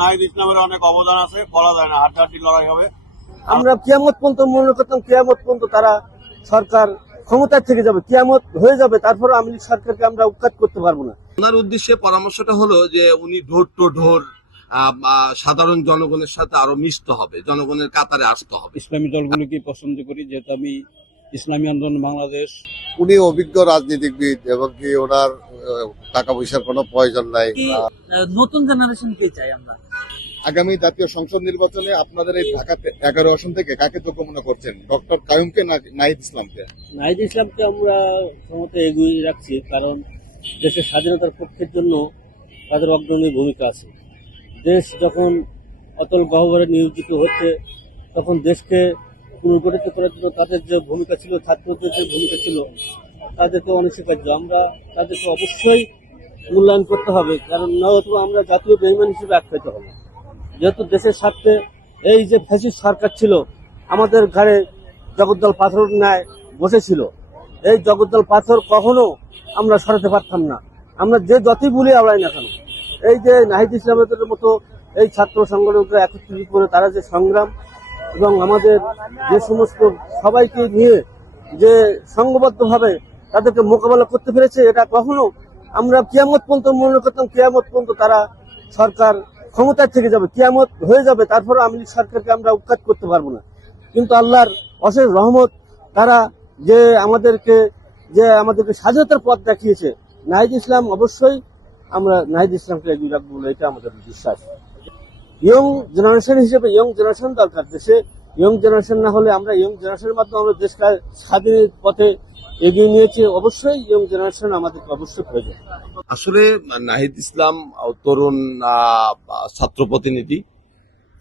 নাহিদ ইসলামের অনেক অবদান আছে, বলা যায় না, হাড্ডাহাড্ডি লড়াই হবে। আমরা কিয়ামত পর্যন্ত মনে করতাম কিয়ামত পর্যন্ত তারা সরকার ক্ষমতায় থেকে যাবে, কিয়ামত হয়ে যাবে, তারপরে আওয়ামী লীগ সরকারকে আমরা উৎখাত করতে পারবো না। ওনার উদ্দেশ্যে পরামর্শটা হলো যে উনি ডোর টু ডোর সাধারণ জনগণের সাথে আরো মিশতে হবে, জনগণের কাতারে আসতে হবে। ইসলামী দলগুলোকে পছন্দ করি, যেহেতু আমি ইসলামী আন্দোলন বাংলাদেশ। উনি অভিজ্ঞ রাজনীতিবিদ এবং কি ওনার টাকা পয়সার কোনো প্রয়োজন নাই। নতুন জেনারেশনকে চাই আমরা। আগামী জাতীয় সংসদ নির্বাচনে আপনাদের এই ঢাকা 11 আসন থেকে কাকে তো মনে করছেন, ডক্টর কাইয়ুমকে না নাহিদ ইসলামকে? নাহিদ ইসলামকে আমরা ক্ষমতা এগিয়ে রাখছি, কারণ দেশের স্বাধীনতার পক্ষের জন্য তাদের অগ্রণী ভূমিকা আছে। দেশ যখন অতল গহ্বরে নিয়োজিত হচ্ছে, তখন দেশকে পুনর্গঠিত করার জন্য তাদের যে ভূমিকা ছিল, ছাত্রদের যে ভূমিকা ছিল, তাদেরকে অনস্বীকার্য। আমরা তাদেরকে অবশ্যই মূল্যায়ন করতে হবে, কারণ নয়তো আমরা জাতীয় বেঈমান হিসেবে আখ্যায়িত হবে। যেহেতু দেশের স্বার্থে এই যে ফ্যাসিস্ট সরকার ছিল, আমাদের ঘাড়ে জগদ্দল পাথর ন্যায় বসেছিল, এই জগদ্দল পাথর কখনো আমরা সরাতে পারতাম না, আমরা যে যতই বলি আওড়াই না কেন। এই যে নাহিদ ইসলামের মতো এই ছাত্র সংগঠনকে একত্রিত করে তারা যে সংগ্রাম এবং আমাদের যে সমস্ত সবাইকে নিয়ে যে সংঘবদ্ধভাবে তাদেরকে মোকাবেলা করতে পেরেছে, এটা কখনো আমরা কিয়ামত পর্যন্ত মনে করতাম কিয়ামত পর্যন্ত তারা সরকার ক্ষমতায় থেকে যাবে, কিয়ামত হয়ে যাবে, তারপরে আওয়ামী লীগ সরকারকে আমরা উৎখাত করতে পারবো না। কিন্তু আল্লাহর অশেষ রহমত, তারা যে আমাদেরকে স্বাধীনতার পথ দেখিয়েছে, নাহিদ ইসলাম অবশ্যই আমরা নাহিদ ইসলামকে এগিয়ে রাখবো, এটা আমাদের বিশ্বাস। ইয়ং জেনারেশন হিসেবে ইয়ং জেনারেশন দরকার দেশে। ইয়ং জেনারেশন না হলে আমরা ইয়ং জেনারেশনের মাধ্যমে আমরা দেশকে স্বাধীনের পথে এগিয়ে নিয়েছি, অবশ্যই ইয়ং জেনারেশন আমাদেরকে অবশ্যই প্রয়োজন। আসলে নাহিদ ইসলাম তরুণ ছাত্র প্রতিনিধি,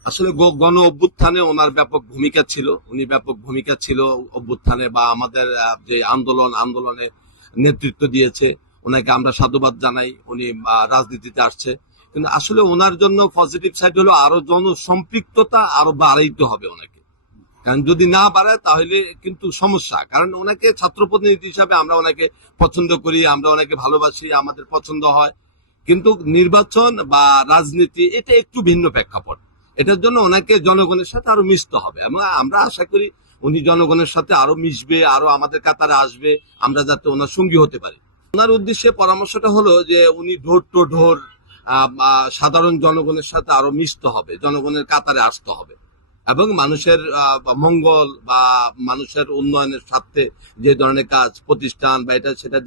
আসলে গণ অভ্যুত্থানে ওনার ব্যাপক ভূমিকা ছিল, উনি ব্যাপক ভূমিকা ছিল অভ্যুত্থানে বা আমাদের যে আন্দোলনে নেতৃত্ব দিয়েছে, ওনাকে আমরা সাধুবাদ জানাই। উনি রাজনীতিতে আসছে, কিন্তু আসলে ওনার জন্য পজিটিভ সাইড হলো আরো জনসম্পৃক্ততা আরো বাড়াইতে হবে ওনাকে, কারণ যদি না বাড়ায় তাহলে কিন্তু সমস্যা। কারণ ওনাকে ছাত্র প্রতিনিধি হিসাবে আমরা ওনাকে পছন্দ করি, আমরা ওনাকে ভালোবাসি, আমাদের পছন্দ হয়, কিন্তু নির্বাচন বা রাজনীতি এটা একটু ভিন্ন প্রেক্ষাপট। এটার জন্য ওনাকে জনগণের সাথে আরো মিশতে হবে এবং আমরা আশা করি উনি জনগণের সাথে আরো মিশবে, আরো আমাদের কাতারে আসবে, আমরা যাতে ওনার সঙ্গী হতে পারি। ওনার উদ্দেশ্যে পরামর্শটা হলো যে উনি ডোর টু ডোর সাধারণ জনগণের সাথে আরো মিশতে হবে, জনগণের কাতারে আসতে হবে এবং মানুষের মঙ্গল বা মানুষের উন্নয়নের স্বার্থে যে ধরনের কাজ প্রতিষ্ঠান বা এটা সেটা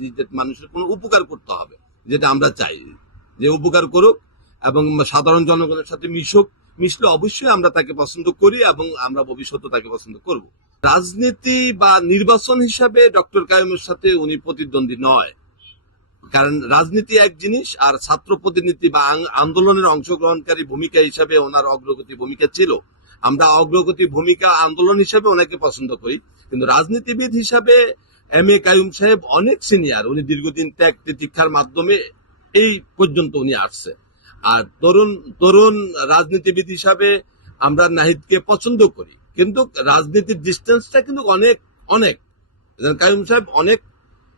মানুষের কোনো উপকার করতে হবে, যেটা আমরা চাই যে উপকার করুক এবং সাধারণ জনগণের সাথে মিশলে অবশ্যই আমরা তাকে পছন্দ করি এবং আমরা ভবিষ্যতে তাকে পছন্দ করব। রাজনীতি বা নির্বাচন হিসাবে ডক্টর কাইয়ুমের সাথে উনি প্রতিদ্বন্দ্বী নয়, কারণ রাজনীতি এক জিনিস আর ছাত্র প্রতিনিধি বা আন্দোলনের অংশগ্রহণকারী ভূমিকা হিসাবে ওনার অগ্রগতি ভূমিকা ছিল। আমরা অগ্রগতি ভূমিকা আন্দোলন হিসেবে ওনাকে পছন্দ করি, কিন্তু রাজনীতিবিদ হিসাবে এম এ কাইয়ুম সাহেব অনেক সিনিয়র, উনি দীর্ঘদিন ত্যাগ তিতিক্ষার মাধ্যমে এই পর্যন্ত উনি আসছে। আর তরুণ রাজনীতিবিদ হিসাবে আমরা নাহিদকে পছন্দ করি, কিন্তু রাজনীতির ডিস্টেন্সটা কিন্তু অনেক কাইয়ুম সাহেব অনেক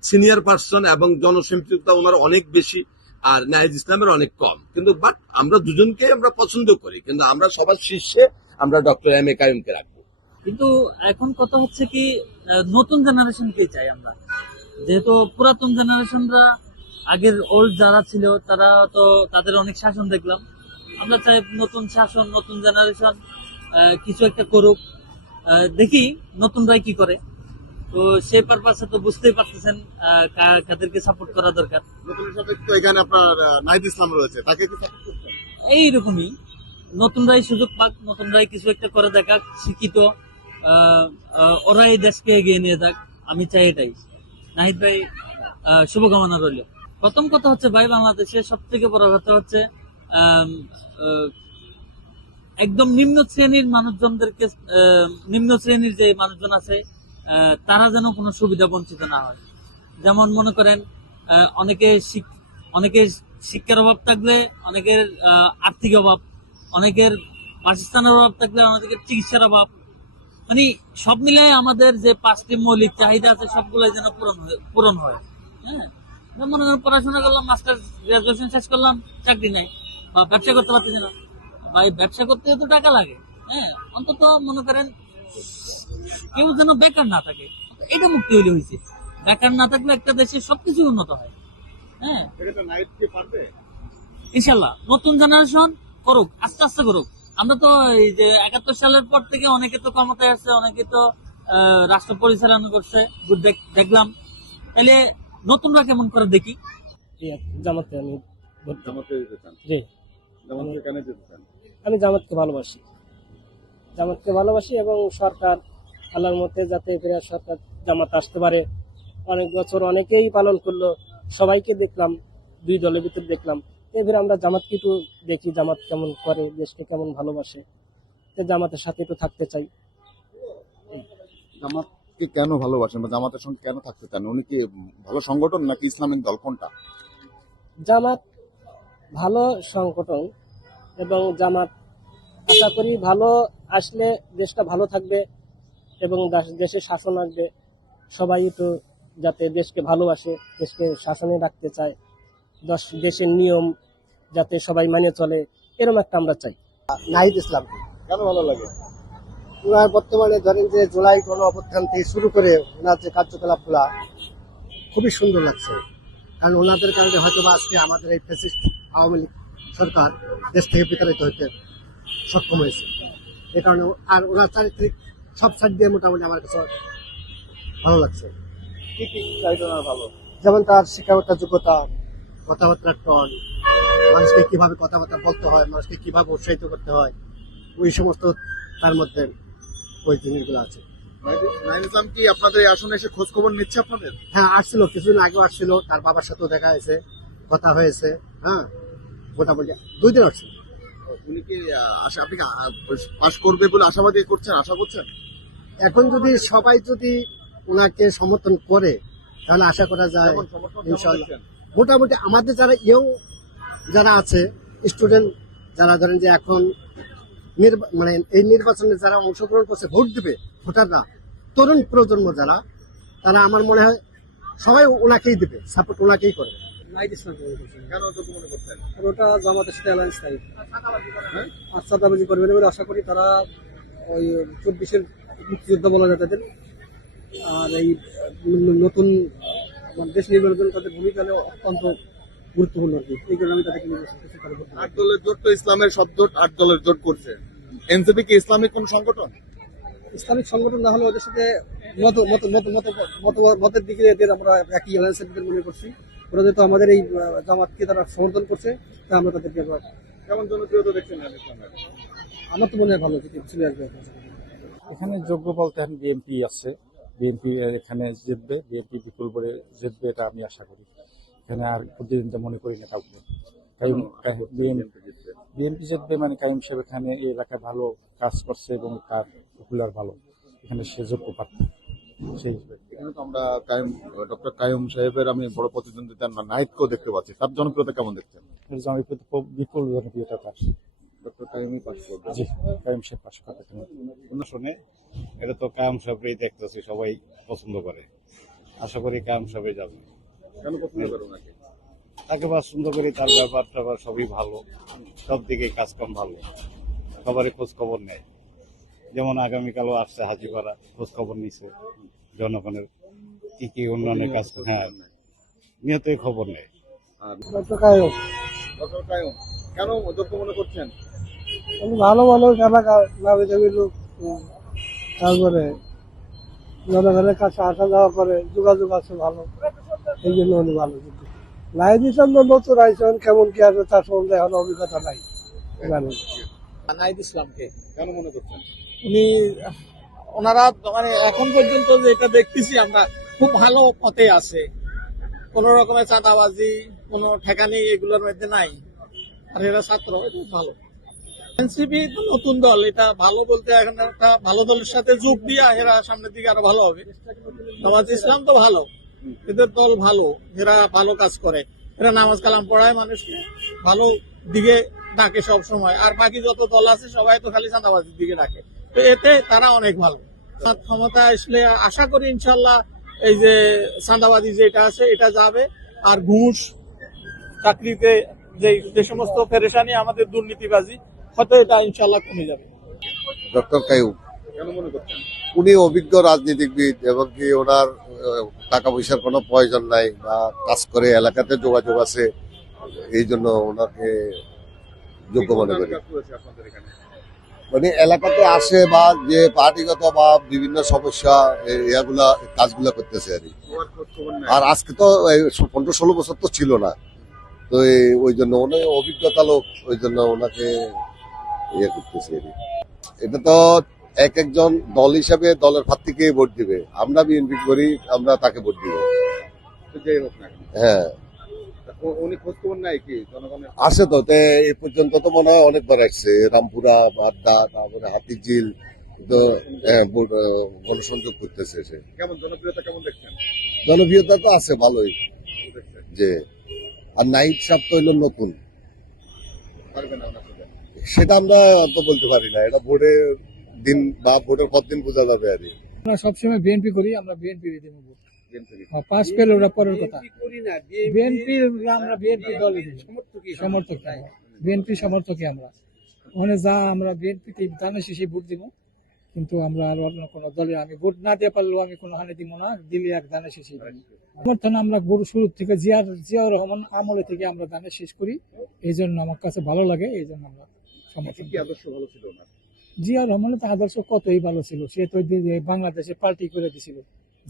সিনিয়র পার্সন এবং জনসম্পৃক্ততা ওনার অনেক বেশি আর নাহিদ ইসলামের অনেক কম, কিন্তু বাট আমরা দুজনকে আমরা পছন্দ করি, কিন্তু আমরা সবার শীর্ষে আমরা ডক্টর এম এ কাইয়ুমকে রাখবো। কিন্তু এখন কথা হচ্ছে কি, নতুন জেনারেশনকে চাই আমরা। যেহেতু পুরাতন জেনারেশনরা আগের ওল্ড যারা ছিল তারা তো তাদের অনেক শাসন দেখলাম, আমরা চাই নতুন শাসন, নতুন জেনারেশন কিছু একটা করুক, দেখি নতুনরাই কি করে। তো সেই পারপাসে তো বুঝতেই পারতেছেন কাদেরকে সাপোর্ট করা দরকার। নতুনের সাথে তো এখানে আপনার নাহিদ ইসলাম রয়েছে, তাকে কি সাপোর্ট করছেন? এইরকমই নতুনরাই সুযোগ পাক, নতুনরাই কিছু একটা করে দেখাক, শিক্ষিত ওরাই দেশকে এগিয়ে নিয়ে যাক, আমি চাই এটাই। নাহিদ ভাই, শুভকামনা রইল। প্রথম কথা হচ্ছে ভাই, বাংলাদেশের সব থেকে বড় কথা হচ্ছে একদম নিম্ন শ্রেণীর মানুষজনদেরকে, নিম্ন শ্রেণীর যে মানুষজন আছে তারা যেন কোনো সুবিধা বঞ্চিত না হয়। যেমন মনে করেন অনেকের শিক্ষার অভাব থাকলে অনেকের আর্থিক অভাব, অনেকের বাসস্থানের অভাব থাকলে অনেকের চিকিৎসার অভাব, মানে সব মিলে আমাদের যে 5টি মৌলিক চাহিদা আছে সবগুলাই যেন পূরণ হয়। হ্যাঁ, মনে করেন পড়াশোনা করলাম, মাস্টার গ্রাজুয়েশন শেষ করলাম, চাকরি নাই বা ব্যবসা করতে পারতেছি না, ভাই ব্যবসা করতে তো টাকা লাগে, হ্যাঁ, অন্তত মনে করেন কেউ যেন বেকার না থাকে, এটা মুক্তি হইলে হয়েছে। বেকার না থাকলে একটা দেশের সবকিছু উন্নত হয়। হ্যাঁ, ইনশাল্লাহ নতুন জেনারেশন করুক, আস্তে আস্তে করুক। আমরা তো এই যে 71 সালের পর থেকে অনেকে তো ক্ষমতায় আসছে, অনেকে তো রাষ্ট্র পরিচালনা করছে, দেখলাম। তাহলে নতুনরা কেমন করে দেখি। জামাতে আমি জামাতে যেতে চান? জি, জামাতে কেন যেতে চান? আমি জামাতকে ভালোবাসি এবং সরকার আল্লাহর মতে যাতে ফেরার সরকার জামাত আসতে পারে। অনেক বছর অনেকেই পালন করলো, সবাইকে দেখলাম, দুই দলের ভিতর দেখলাম। এবারে আমরা জামাতকে একটু দেখি, জামাত কেমন করে, দেশকে কেমন ভালোবাসে, জামাতের সাথে একটু থাকতে চাই। জামাতকে কেন ভালোবাসেন বা জামাতের সঙ্গে কেন থাকতে চান? উনি কি ভালো সংগঠন নাকি ইসলামিক দল, কোনটা? জামাত ভালো সংগঠন এবং জামাত আশা করি ভালো আসলে দেশটা ভালো থাকবে এবং দেশের শাসন আসবে। সবাই একটু যাতে দেশকে ভালোবাসে, দেশকে শাসনে রাখতে চায়, দেশের নিয়ম যাতে সবাই মানে চলে, এরকম একটা আমরা চাই। নাহিদ ইসলাম কেন ভালো লাগে? ওনার বর্তমানে ধরেন যে জুলাই গণ অভ্যুত্থান থেকে শুরু করে ওনার যে কার্যকলাপগুলা খুবই সুন্দর লাগছে। কারণ ওনাদের কারণে হয়তো বা আজকে আমাদের এই ফ্যাসিস্ট আওয়ামী লীগ সরকার দেশ থেকে বিতাড়িত হতে সক্ষম হয়েছে। এই কারণে আর ওনার চারিত্রিক সব সাইড দিয়ে মোটামুটি আমার কাছে ভালো লাগছে। কি কি চাইতো না ভালো? যেমন তার শিক্ষাগত যোগ্যতা, কথাবার্তার টন, মানুষকে কিভাবে কথাবার্তা বলতে হয়, মানুষকে কিভাবে উৎসাহিত করতে হয়, ওই সমস্ত তার মধ্যে ওই জিনিসগুলো আছে। নাহিদ ইসলাম কি আপনাদের এই আসনে এসে খোঁজ খবর নিচ্ছে আপনাদের? হ্যাঁ, আসছিল, কিছুদিন আগেও আসছিল, তার বাবার সাথেও দেখা হয়েছে, কথা হয়েছে। হ্যাঁ, মোটামুটি 2 দিন আসছিল। উনি কি আপনি পাশ করবে বলে আশাবাদী করছেন, আশা করছেন? এখন যদি সবাই যদি ওনাকে সমর্থন করে তাহলে আশা করা যায় কেমন সমর্থন ইনশাআল্লাহ। দিচ্ছেন? মোটামুটি আমাদের যারা ইয়ং যারা আছে, স্টুডেন্ট যারা ধরেন যে এখন মানে এই নির্বাচনে যারা অংশগ্রহণ করছে, ভোট দিবে ভোটাররা, তরুণ প্রজন্ম যারা, তারা আমার মনে হয় সবাই ওনাকেই দিবে, সাপোর্ট ওনাকেই করবে। কেন যোগ্য মনে করছেন? ওটা জামাতের সাথে অ্যালায়েন্স নাই, আর চাঁদাবাজি করবে না বলে আশা করি। তারা ওই 24-এর মুক্তিযোদ্ধা বলা যায় তাদের। আর এই নতুন দেশ নির্মাণের জন্য তাদের ভূমিকা অত্যন্ত গুরুত্বপূর্ণ আর কি। এই কারণে আমি তাদেরকে নির্বাচন করছি। 8 দলের জোট তো ইসলামের শব্দ 8 দলের জোট করছে। এনসিপি কি ইসলামিক কোন সংগঠন? ইসলামিক সংগঠন না হলে ওদের সাথে মতের দিকে এদের আমরা একই অ্যালায়েন্সের দিকে মনে করছি। ওরা যেহেতু আমাদের এই জামাতকে তারা সমর্থন করছে, তাই আমরা তাদেরকে কেমন জনপ্রিয়তা দেখছেন ইসলামের? আমার তো মনে হয় ভালো ছিল আসবে। এখানে যোগ্য বলতে এখন বিএনপি আছে, বিএনপি এখানে জিতবে, বিএনপি বিপুল করে জিতবে, এটা আমি আশা করি। এখানে আর প্রতিদ্বন্দ্বিতা মনে করি না কাউকে। বিএনপি জিতবে মানে কাইম সাহেব এখানে এই এলাকায় ভালো কাজ করছে এবং তার পপুলার ভালো, এখানে সে যোগ্য প্রার্থী। সেই এখানে তো আমরা ডক্টর কাইম সাহেবের আমি বড় প্রতিদ্বন্দ্বিতা নাহিদকেও দেখতে পাচ্ছি। তার জনপ্রিয়তা কেমন দেখছেন? বিপুল জনপ্রিয়তা তার। ডক্টর কাইমই পাস করবে। জি, কাইম সাহেব পাশ করবে। শুনে এটা তো কায়াম সাহেবই দেখতেছি সবাই পছন্দ করে, আশা করি কায়াম সাহেবই যাবে। কেন পছন্দ করো নাকি? তাকে পছন্দ করি, তার ব্যাপার ট্যাপার সবই ভালো, সব দিকে কাজকাম ভালো, সবারই খোঁজ খবর নেয়। যেমন আগামীকালও আসছে হাজিপাড়া, খোঁজ খবর নিছে জনগণের কি কি উন্নয়নের কাজ। হ্যাঁ, নিহতই খবর নেয়। ডক্টর কাইম কেন যোগ্য মনে করছেন? ভালো মানুষ, এলাকা লোক, তারপরে জনগণের কাছে আসা যাওয়া করে, যোগাযোগ আছে ভালো, এই জন্য উনি ভালো। নাহিদ ইসলাম নতুন আইসন, কেমন কি আছে তার সম্বন্ধে এখন অভিজ্ঞতা নাই। নাহিদ ইসলামকে কেন মনে করছেন? উনি ওনারা মানে এখন পর্যন্ত যেটা দেখতেছি আমরা খুব ভালো পথে আছে, কোন রকমের চাঁদাবাজি, কোনো ঠেকানি এগুলোর মধ্যে নাই। আর এরা ছাত্র, এটা ভালো। এনসিপি তো নতুন দল, এটা ভালো বলতে এখন একটা ভালো দলের সাথে যোগ দিয়া এরা সামনের দিকে আরো ভালো হবে। জামাত ইসলাম তো ভালো, এদের দল ভালো, এরা ভালো কাজ করে, এরা নামাজ কালাম পড়ায়, মানুষকে ভালো দিকে ডাকে সব সময়। আর বাকি যত দল আছে সবাই তো খালি চাঁদাবাজির দিকে ডাকে, তো এতে তারা অনেক ভালো। ক্ষমতা আসলে আশা করি ইনশাল্লাহ এই যে চাঁদাবাজি যেটা আছে এটা যাবে। আর ঘুষ চাকরিতে যে সমস্ত পেরেশানি, আমাদের দুর্নীতিবাজি, হয়তো এটা ইনশাল্লাহ কমে যাবে। ডক্টর কাইয়ুম কেন মনে করছেন? উনি অভিজ্ঞ রাজনীতিবিদ এবং কি ওনার টাকা পয়সার কোনো প্রয়োজন নাই বা কাজ করে এলাকাতে যোগাযোগ আছে, এই জন্য ওনাকে যোগ্য মনে করি। মানে এলাকাতে আসে বা যে পার্টিগত বা বিভিন্ন সমস্যা এগুলা কাজগুলা করতেছে আর কি। আর আজকে তো 15-16 বছর তো ছিল না, তো ওই জন্য উনি অভিজ্ঞতা লোক, ওই জন্য ওনাকে ইয়ে করতেছে আর কি। এটা তো এক একজন দল হিসাবে দলের প্রার্থীকে ভোট দিবে, আমরা বিএনপি করি, আমরা তাকে ভোট দিব। হ্যাঁ, উনি খোঁজ খবর নাই কি জনগণের? আসে তো, এ পর্যন্ত তো মনে হয় অনেকবার আসছে, রামপুরা, বাড্ডা, তারপরে হাতিঝিল, তো গণসংযোগ করতেছে সে। কেমন জনপ্রিয়তা কেমন দেখছেন? জনপ্রিয়তা তো আছে ভালোই, যে আর নাইট সাহেব তো হইল নতুন, পারবেন না ওনার সাথে? সেটা আমরা অত বলতে পারি না, এটা ভোটের দিন বা ভোটের পর দিন বোঝা যাবে আর কি। আমরা সবসময় বিএনপি করি, আমরা বিএনপি দেবো ভোট। বিএনপি পাস পেল ওরা পরের কথা। বিএনপি আমরা বিএনপি দলের সমর্থক, বিএনপি সমর্থকই আমরা। ওখানে যা আমরা বিএনপিতে দানে শেষে ভোট দিব, কিন্তু আমরা আর অন্য কোনো দলে আমি ভোট না দিয়ে পারলেও আমি কোনো হানে দিব না, দিলে এক দানে শেষে সমর্থন আমরা গরু শুরু থেকে জিয়াউর রহমান আমলে থেকে আমরা দানে শেষ করি, এই জন্য আমার কাছে ভালো লাগে, এই জন্য আমরা সমর্থন। কি আদর্শ ভালো ছিল না? জিয়াউর রহমানের তো আদর্শ কতই ভালো ছিল, সে তো বাংলাদেশে পার্টি করে দিছিল,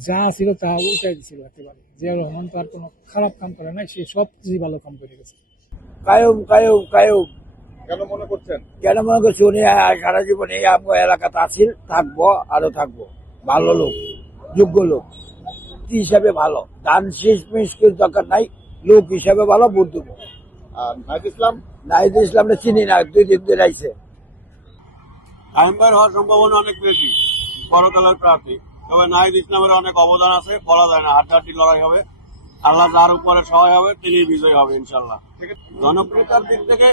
যা ছিল তা উল্টাই দিছিল একেবারে। জিয়াউর রহমান তো আর কোনো খারাপ কাম করে নাই, সে সব কিছু ভালো কাম করে গেছে। কায়ুম কেন মনে করছেন? কেন মনে করছি উনি সারা জীবনে আমার এলাকাতে আসিল, থাকবো, আরো থাকবো। ভালো লোক, যোগ্য লোক হিসাবে ভালো, দান শেষ মিষ্টির দরকার নাই, লোক হিসাবে ভালো, ভোট দেবো। আর নাহিদ ইসলাম? নাহিদ ইসলামটা চিনি না, 2 দিন ধরে আইছে। কায়েম ভাইয়ের হওয়ার সম্ভাবনা অনেক বেশি, বড়তলার প্রার্থী। তবে নাহিদ ইসলামের অনেক অবদান আছে, বলা যায় না। হাড্ডাহাড্ডি লড়াই হবে, আল্লাহ যার উপরে সহায় হবে তিনি বিজয়ী হবে ইনশাল্লাহ। জনপ্রিয়তার দিক থেকে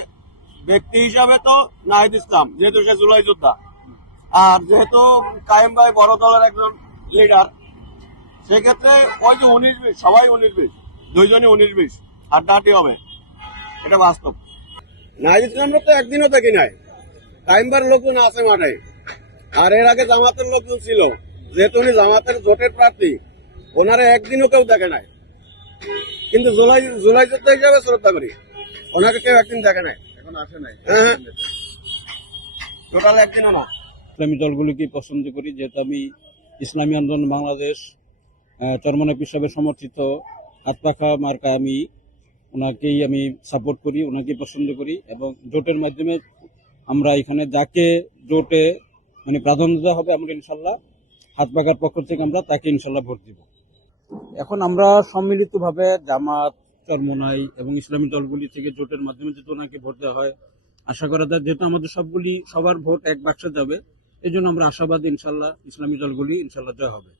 ব্যক্তি হিসাবে তো নাহিদ ইসলাম, যেহেতু সে জুলাই যোদ্ধা, আর যেহেতু কায়েম ভাই বড় দলের একজন লিডার, সেক্ষেত্রে ওই যে 19-20, সবাই 19-20, দুইজনই 19-20, হাড্ডাহাড্ডি হবে, এটা বাস্তব। নাহিদ ইসলামরা তো একদিনও দেখি নাই, কায়েম ভাইয়ের লোকজন আছে মাঠে, আর এর আগে জামাতের লোকজন ছিল, যেহেতু উনি জামাতের জোটের প্রার্থী, ওনারা একদিনও কেউ দেখে নাই। কিন্তু জুলাই যোদ্ধা হিসাবে শ্রদ্ধা করি, ওনাকে কেউ একদিন দেখে নাই, এখন আসে নাই। হ্যাঁ, টোটাল একদিনও না। ইসলামী দলগুলিকে পছন্দ করি, যেহেতু আমি ইসলামী আন্দোলন বাংলাদেশ চরমনাই হিসাবে সমর্থিত হাত পাখা মার্কা, আমি ওনাকেই আমি সাপোর্ট করি, ওনাকেই পছন্দ করি। এবং জোটের মাধ্যমে আমরা এখানে যাকে জোটে মানে প্রাধান্য দেওয়া হবে, আমরা ইনশাল্লাহ হাত পাখার পক্ষ থেকে আমরা তাকে ইনশাল্লাহ ভোট দিব। এখন আমরা সম্মিলিতভাবে জামাত, চরমনাই এবং ইসলামী দলগুলি থেকে জোটের মাধ্যমে যদি ওনাকে ভোট দেওয়া হয়, আশা করা যায়, যেহেতু আমাদের সবার ভোট এক বাক্সে যাবে, এই জন্য আমরা আশাবাদী ইনশাল্লাহ ইসলামী দলগুলি ইনশাল্লাহ জয় হবে।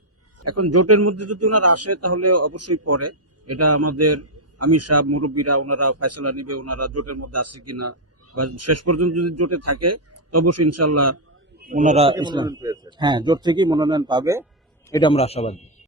এখন জোটের মধ্যে যদি ওনারা আসে তাহলে অবশ্যই পরে এটা আমাদের আমির সাহেব, মুরব্বীরা ওনারা ফয়সালা নেবে, ওনারা জোটের মধ্যে আসছে কিনা, বা শেষ পর্যন্ত যদি জোটে থাকে তো অবশ্যই ইনশাল্লাহ ওনারা জোট থেকেই মনোনয়ন পাবে, এটা আমরা আশাবাদী।